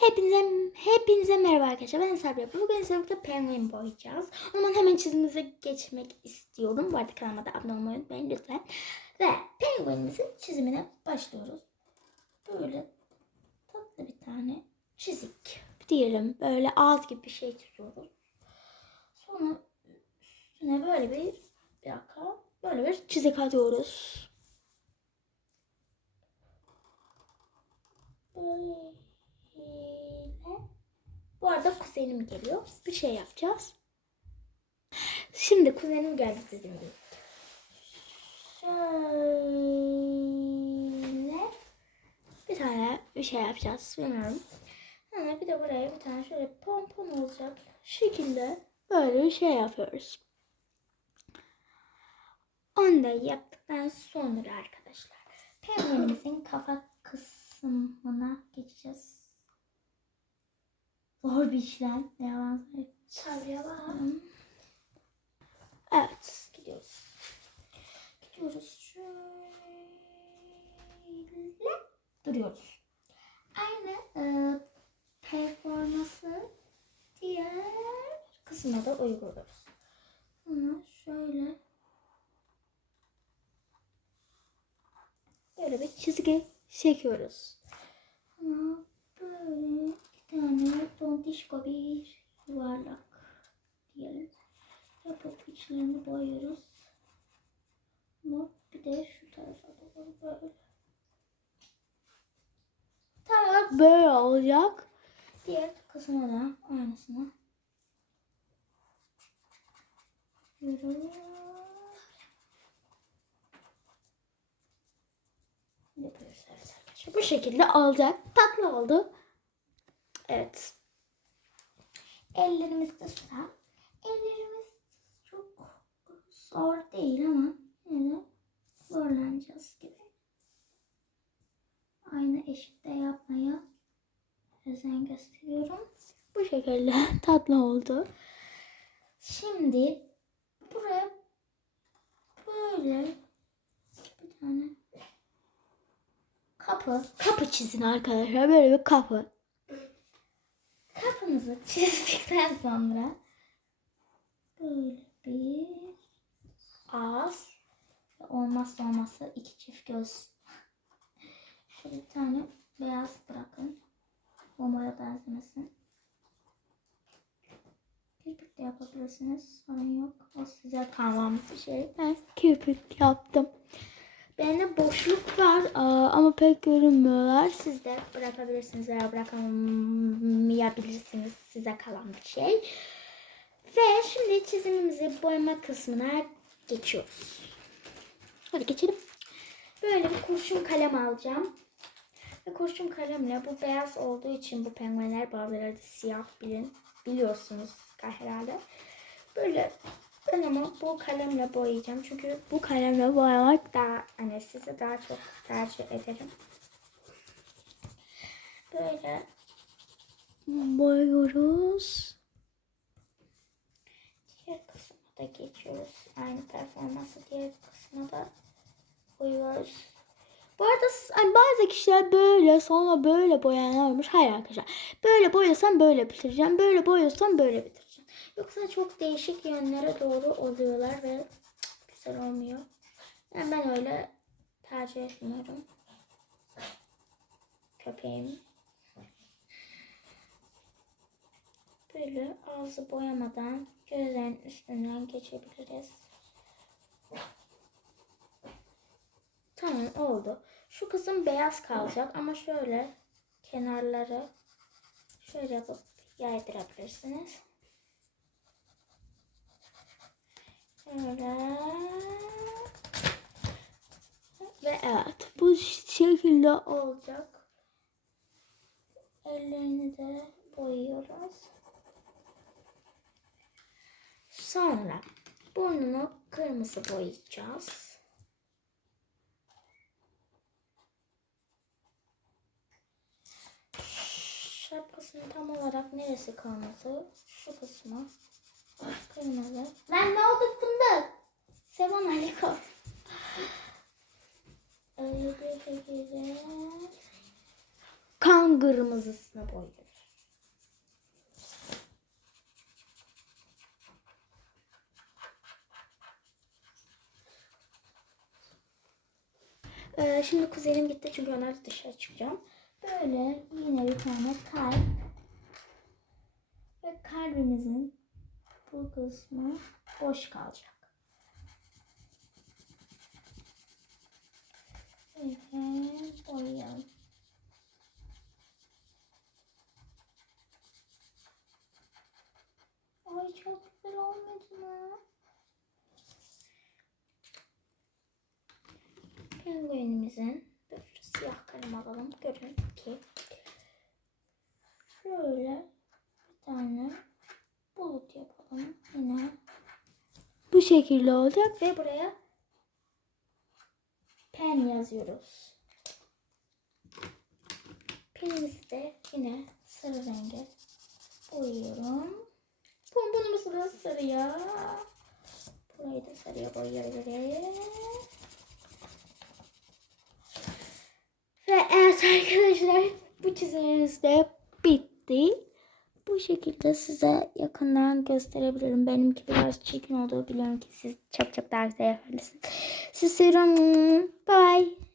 Hepinize hepinize merhaba arkadaşlar. Ben Sabri. Bugün sizlerle penguin boyayacağız. O zaman hemen çizimize geçmek istiyorum. Bu arada kanalıma da abone olmayı unutmayın lütfen. Ve penguinimizin çizimine başlıyoruz. Böyle tatlı bir tane çizik diyelim. Böyle ağız gibi bir şey çiziyoruz. Sonra üstüne böyle bir bir dakika böyle bir çizik atıyoruz. Böyle. Bu arada kuzenim geliyor. Bir şey yapacağız. Şimdi kuzenim geldi bizim gibi. Şöyle bir tane bir şey yapacağız. Bilmiyorum. Ha, bir de buraya bir tane şöyle pompon olacak şekilde böyle bir şey yapıyoruz. Onu da yaptıktan sonra arkadaşlar penguenimizin kafa kısmına geçeceğiz. Zor bir işlem. Devam Çalalım. Evet. Gidiyoruz. Gidiyoruz. Şöyle. Duruyoruz. Aynı e, performansı diğer kısma da uyguluyoruz. Sonra şöyle böyle bir çizgi çekiyoruz. Sonra böyle iki tane tontişko bir yuvarlak diyelim. Yapıp içlerini boyuyoruz. Ama bir de şu tarafa doğru böyle. Olarak böyle olacak. Diğer kısmına da aynısını. Yapıyoruz. Bu şekilde olacak. Tatlı oldu. Evet. Ellerimizde sıra. Ellerimiz çok zor değil ama yine de zorlanacağız gibi. Aynı eşitte yapmaya özen gösteriyorum. Bu şekilde tatlı oldu. Şimdi buraya böyle bir tane kapı kapı çizin arkadaşlar. Böyle bir kapı. Kapınızı çizdikten sonra böyle bir ağız olmazsa olmazsa iki çift göz. Şöyle bir tane beyaz bırakın. Bombaya benzemesin. Kirpik de yapabilirsiniz. Sorun yok. O size kalmamış bir şey. Ben kirpik yaptım. Bende boşluk var ama pek görünmüyorlar. Siz de bırakabilirsiniz veya bırakamayabilirsiniz. Size kalan bir şey. Ve şimdi çizimimizi boyama kısmına geçiyoruz. Hadi geçelim. Böyle bir kurşun kalem alacağım. Ve kurşun kalemle bu beyaz olduğu için bu penguenler bazıları da siyah bilin. Biliyorsunuz herhalde. Böyle ben ama bu kalemle boyayacağım. Çünkü bu kalemle boyamak daha hani size daha çok tercih ederim. Böyle boyuyoruz. Diğer kısma da geçiyoruz. Aynı performansı diğer kısma da boyuyoruz. Bu arada hani bazı kişiler böyle sonra böyle boyayanlar olmuş. Hayır arkadaşlar. Böyle boyasam böyle bitireceğim. Böyle boyasam böyle bitireceğim. Yoksa çok değişik yönlere doğru oluyorlar ve güzel olmuyor. Yani ben öyle tercih etmiyorum. Köpeğim. Böyle ağzı boyamadan gözlerin üstünden geçebiliriz. Tamam oldu. Şu kısım beyaz kalacak ama şöyle kenarları şöyle yapıp yaydırabilirsiniz. Şöyle. Ve evet bu şekilde olacak. Ellerini de boyuyoruz. Sonra burnunu kırmızı boyayacağız. Şapkasının tam olarak neresi kırmızı? Şu kısmı. Kırmızı. Lan ne oldu fındık? Sevan Aliko. Öyle bir şekilde kan kırmızısına boyuyoruz. Ee, şimdi kuzenim gitti çünkü onlar dışarı çıkacağım. Böyle yine bir tane kalp. Ve kalbimizin bu kısmı boş kalacak. Evet, Penguenimizin bir siyah kalem alalım. Görün ki şöyle bir tane bulut yapalım. Yine bu şekilde olacak ve buraya pen yazıyoruz. Penimizi de yine sarı renge boyuyorum. Pomponumuzu da sarıya. Burayı da sarıya boyayabiliriz. Ve evet arkadaşlar bu çizimimiz de bitti. Bu şekilde size yakından gösterebilirim. Benimki biraz çirkin olduğu biliyorum ki siz çok çok daha güzel yapabilirsiniz. Sizi seviyorum. Bye.